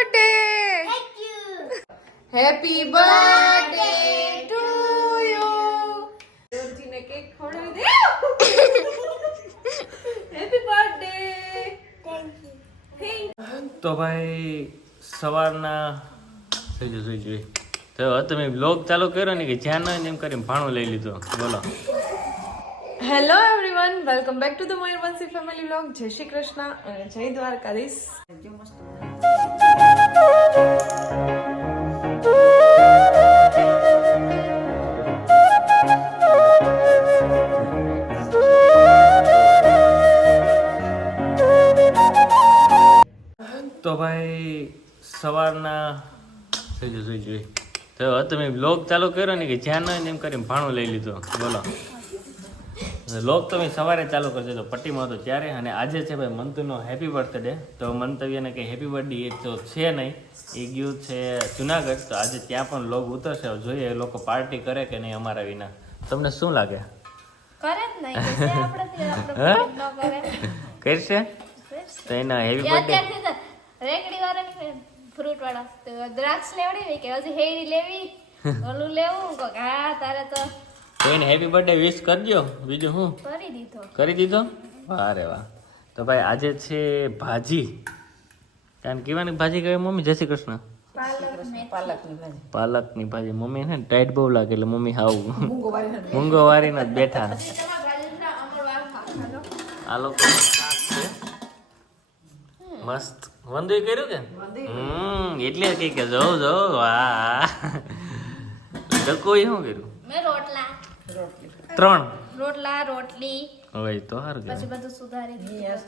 Birthday happy birthday to you રોજીને cake ખવડાવી દે. Happy birthday તો ભાઈ સવારના થઈ જશે જોઈ જોઈ. તો તમે બ્લોગ ચાલુ કર્યો ને કે જ્યાં ન એમ કરીને ભાણું લઈ લીધો. બોલો. Hello everyone welcome back to the Mayurvanshi family blog Jai Shri Krishna અને જય દ્વારકાધીશ. તો ભાઈ, સવારના જશે જોઈ જોઈ તો તમે બ્લોગ ચાલુ કર્યો ને કે જ્યાં ને એમ કરીને ભાણું લઈ લીધો. બોલો. લોક તમે સવારે ચાલુ કરજો. તો પટ્ટીમાં હતો ત્યારે અને આજે છે ભાઈ મંતુનો હેપી બર્થડે તો મંતવ્યને કંઈ હેપી બર્થડે એ તો છે નહીં. એ ગયું છે જુનાગઢ. તો આજે ત્યાં પણ લોગ ઉતરશે. જોઈએ એ લોકો પાર્ટી કરે કે નહીં અમારા વિના. તમને શું લાગે? કરે જ નહીં. કે કરે. કરશે? તો એના હેપી બર્થડે રેકડી વાળાની ફ્રૂટ વાળા. દ્રાક્ષ લેવડી કે હજી હેરી લેવી? ઓલું લેવું? કોક હા તારે તો તો એને હેપી બર્થડે વિશ કરજો. બીજું શું? કરી દીધો. કરી દીધો? વાહ વાહ. તો ભાઈ આજે છે ભાજી. કારણ કેવાની ભાજી કહે મમ્મી? જય શ્રી કૃષ્ણ. પાલકની ભાજી. મમ્મી ને ટાઈટ બહુ લાગે એટલે મમ્મી હાવ. મૂંગો વારીને જ બેઠા. આ લોકો મસ્ત. વંદુ કર્યું કે? હમ એટલે કઈ કે જો જો વાહ. ડકોઈ શું કર્યું? મેં રોટલા. ત્રણ. રોટલા રોટલી હવે તો સારું પછી બધું સુધારી દીધું.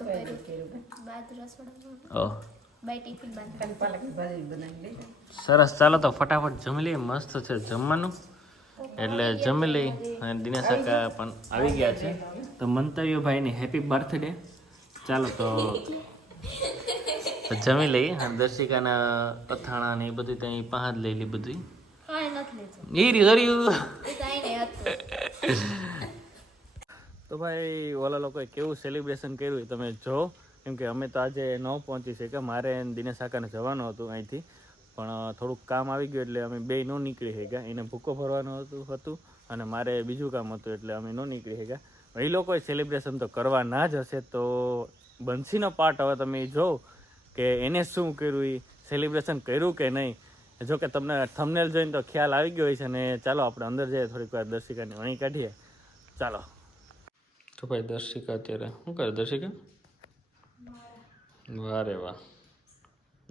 સરસ ચાલો તો ફટાફટ જમી લઈએ. મસ્ત છે જમવાનું. એટલે જમી લઈ અને દિનેશ કાકા પણ આવી ગયા છે. તો મંતવ્ય ભાઈની હેપી બર્થડે ચાલો તો તો જમી લઈએ. અને દર્શિકાના અથાણા ને એ બધું ત્યાં પાંચ લઈ લી બધું. એ રી તો ભાઈ, ઓલા લોકોએ કેવું સેલિબ્રેશન કર્યું તમે જો. કેમ કે અમે તો આજે ન પહોંચી શક્યા. મારે દિનેશ આકાને જવાનું હતું અહીંથી. પણ થોડુંક કામ આવી ગયું એટલે અમે બે ન નીકળી શક્યા. એને ભૂકો ભરવાનું હતું હતું. અને મારે બીજું કામ હતું એટલે અમે ન નીકળી શક્યા. એ લોકોએ સેલિબ્રેશન તો કરવા ના જ હશે તો બંસીનો પાર્ટ હવે તમે જો કે એને શું કર્યું એ? સેલિબ્રેશન કર્યું કે નહીં? જો કે તમને થમનેલ જોઈને તો ખ્યાલ આવી ગયો હોય છે અને ચાલો આપણે અંદર જઈએ થોડીક વાર દર્શિકાની વણી કાઢીએ. ચાલો. તો ભાઈ દર્શિકા અત્યારે શું કરે દર્શિકા? વાહ રે વાહ.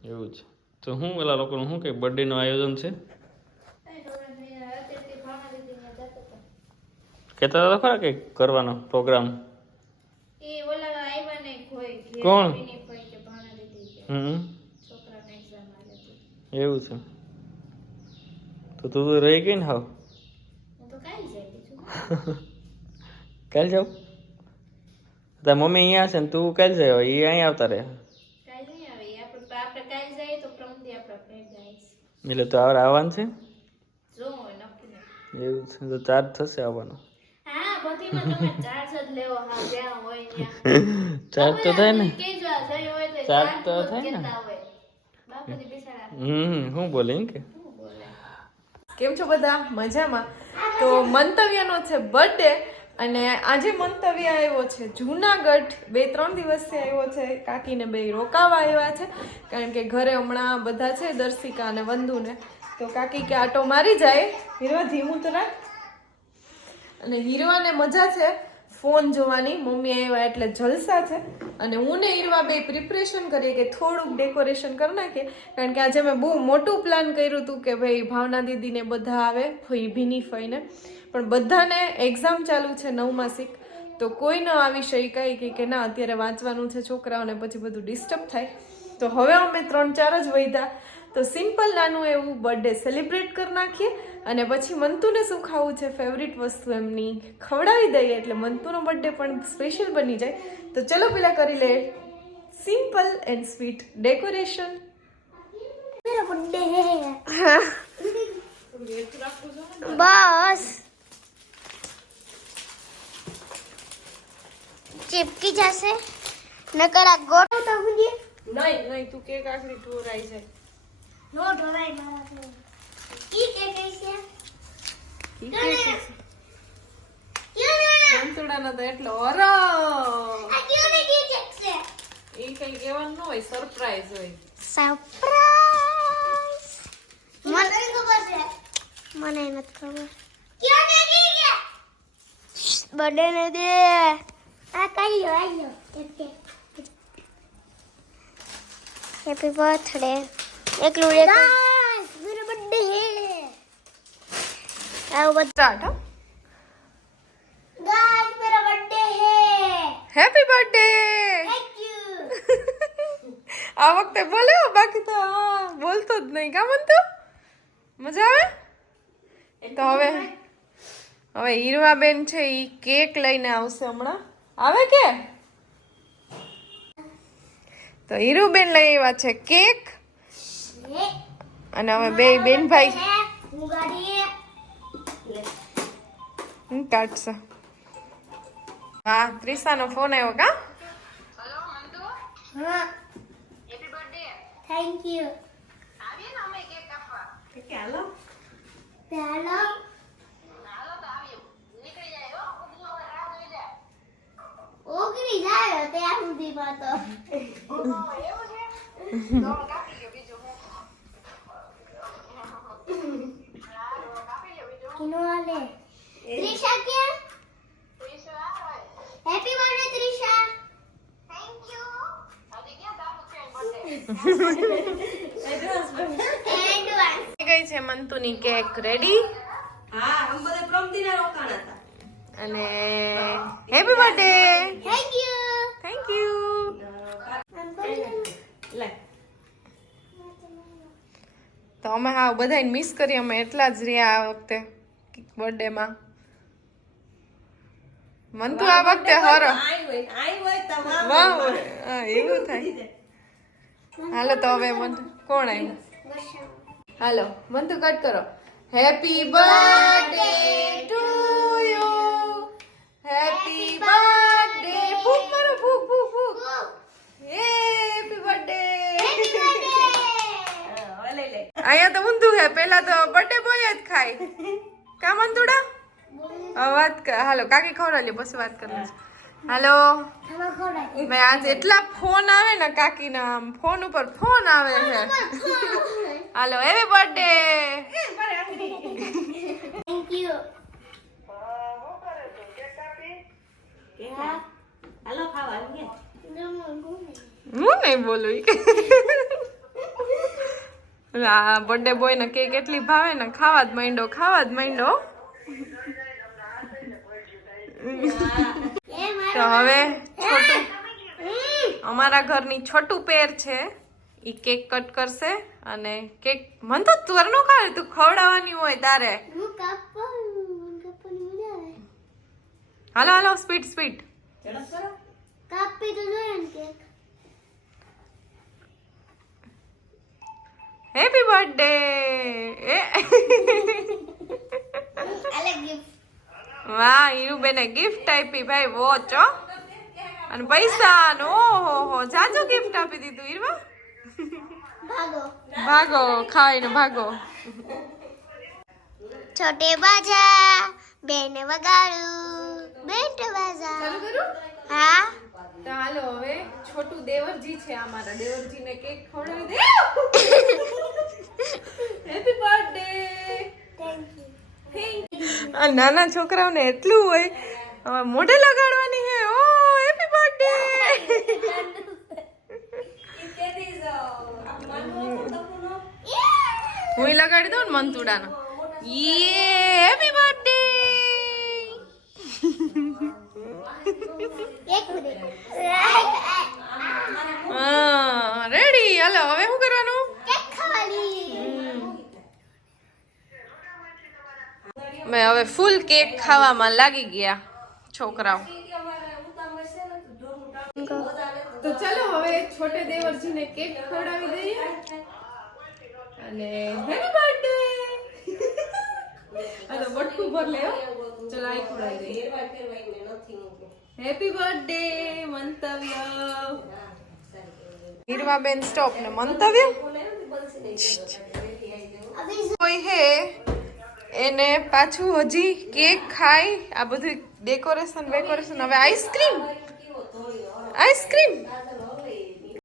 એવું છે. તો હું પેલા લોકોનું શું કંઈ બર્થડેનું આયોજન છે? કહેતા હતા ખરા કે કરવાનો પ્રોગ્રામ? એ ઓલા આવ્યા ને કોઈ ઘેર કોણ? હમ. એવું છે. તો તું તો રહી ગઈ ને હાવ? કાલ જાવ તાર મમ્મી અહીંયા છે ને તું કાલ જાય એ અહીંયા આવતા રહે. એટલે તો આવડે આવવાનું છે? એવું છે તો ચાર્જ થશે આવવાનો. ચાર્જ તો થાય ને. ચાર્જ તો થાય ને. હમ હું બોલે કે. કેમ છો બધા? મજામાં? તો મંતવ્યનો છે બર્થડે અને આજે મંતવ્ય આવ્યો છે જુનાગઢ. બે, ત્રણ દિવસથી આવ્યો છે. કાકીને બે રોકાવા આવ્યા છે. કારણ કે ઘરે હમણાં બધા છે, દર્શિકા અને વંદુને. તો કાકી કે આટો મારી જાય. હીરવા ધીમું તો અને હીરવાને મજા છે. ફોન જોવાની. મમ્મી આવ્યા એટલે જલસા છે. અને હું ને ઈરવા બે પ્રિપરેશન કરીએ કે થોડુંક ડેકોરેશન કરી નાખીએ. કારણ કે આજે મેં બહુ મોટું પ્લાન કર્યું હતું કે ભાઈ ભાવના દીદીને બધા આવે ભીની ફઈને. પણ બધાને એક્ઝામ ચાલુ છે નવમાસિક. તો કોઈ ન આવી શકાય કે કે ના અત્યારે વાંચવાનું છે છોકરાઓને પછી બધું ડિસ્ટર્બ થાય. તો હવે અમે ત્રણ ચાર જ વૈધા તો સિમ્પલ નાનું એવું બર્થડે સેલિબ્રેટ કરી નાખીએ અને પછી મંતુને શું ખાવું છે? ફેવરિટ વસ્તુ એમની ખવડાવી દઈએ. એટલે મંતુનો બર્થડે પણ સ્પેશિયલ બની જાય. તો ચલો પેલા કરી લે સિમ્પલ એન્ડ સ્વીટ ડેકોરેશન બસ. ચીપકી જશે? નકર આ ગોળ તો હું નહીં નહીં તું કેક આખરી ઢોરાઈ જાય નો ઢોરાઈ મારા ઈ કે કઈ છે? કે કે છે. તો એટલો આ કી કેક છે. એ કઈ કહેવાનું ન હોય સરપ્રાઈઝ હોય. સરપ્રાઈઝ મને ખબર છે. મને નથી ખબર. બને કી કે બર્થડે ને દે. હેપી બર્થડે એકલું રે ગાઈસ મેરો બર્થડે હે આવો બધા સ્ટાર્ટ ગાઈસ મેરો બર્થડે હે હેપી બર્થડે થેન્ક યુ આ વખતે બોલ્યો બાકી તો હા, બોલતો જ નહીં. કા મન તો મજા આવે? તો હવે હવે હીરવાબેન છે એ કેક લઈને આવશે હમણાં. આવે કે? તો હીરુબેન લઈ આવ્યા છે કેક. અને હવે બે બેન ભાઈ હું ગાડી કાઢશે. હા ત્રિશાનો ફોન આવ્યો કા? થેન્ક યુ હાલો. ચાલો ઓગળી જાય ત્યાં સુધીમાં તો. કિનો આલે. ત્રિષા ક્યાં? Happy birthday Trisha. Thank you ગઈ છે મંતુની કેક રેડી હા આમ બધે પ્રમદીના રોકાણ હતા. અને happy birthday thank you thank you તો અમે હા બધાને મિસ કરી અમે એટલા જ રહ્યા આ વખતે બર્થડેમાં તો આ વખતે હરો આઈ હોય આઈ હોય તમામ વાહ એવું થાય. હાલો તો હવે મન કોણ આવ્યું હાલો મંતુ કટ કરો. Happy birthday to you happy birthday ફૂક મારો ફૂક ફૂક ફૂક હેપી બર્થડે હવે લઈ લે અહીંયા તો ઊંધું હે પેલા તો બર્થડે બોય જ ખાય. કા મંતુડા વાત કર હાલો કાકી ખવડાવી બસ વાત કરવી છે. હાલો. મેં આજ એટલા ફોન આવે ને કાકીના આમ ફોન ઉપર ફોન આવે છે. Hello happy birthday thank you હાલો ખાવા હું નહીં બોલું. આ બર્થડે બોય ને કેક એટલી ભાવે ને ખાવા જ માંડો ખાવા જ માંડો તો હવે છોટું અમારા ઘરની છોટું પેર છે. ઈ કેક કટ કરશે અને કેક મન તો તુર નો ખાવે તું ખવડાવવાની હોય તારે. હાલો હાલો સ્પીડ સ્પીડ કાપી તો જોઈએ કેક હેપી બર્થડે એ વાહ હીરુબેને ગિફ્ટ આપી ભાઈ વોચ હો. અને પૈસા નો ઓહો હો જાજો ગિફ્ટ આપી દીધું હીરવા ભાગો. ભાગો ખાઈને ભાગો. છોટે બાજા બેન વગાડું બેટ બાજા. હા? તો હાલો હવે છોટું દેવરજી છે અમારા. દેવરજીને કેક ખવડાવી દે. હેપી બર્થડે આ નાના છોકરાઓને એટલું હોય. હવે મોઢે લગાડવાની હે. ઓ હેપી બર્થડે હું લગાડી દઉં ને મંતુડાનો. યે હેપી બર્થડે એક મિનિટ. રાઈટ હા રેડી હાલો હવે શું કરવાનું? કેક ખાવાની. મેં હવે ફૂલ કેક ખાવામાં લાગી ગયા છોકરાઓ. તો ચલો હવે છોટે દેવરજીને કેક ખવડાવી દઈએ. અને હેપી બર્થડે આ બટકું ભર લે ચલો આઈ ખવડાવી દઈએ. Happy birthday Mantavya. હીરવાબેન સ્ટોપ ને મંતવ્ય? કોઈ હે? એને પાછું હજી કેક ખાય આ બધું ડેકોરેશન વેકોરેશન હવે આઈસ્ક્રીમ આઈસ્ક્રીમ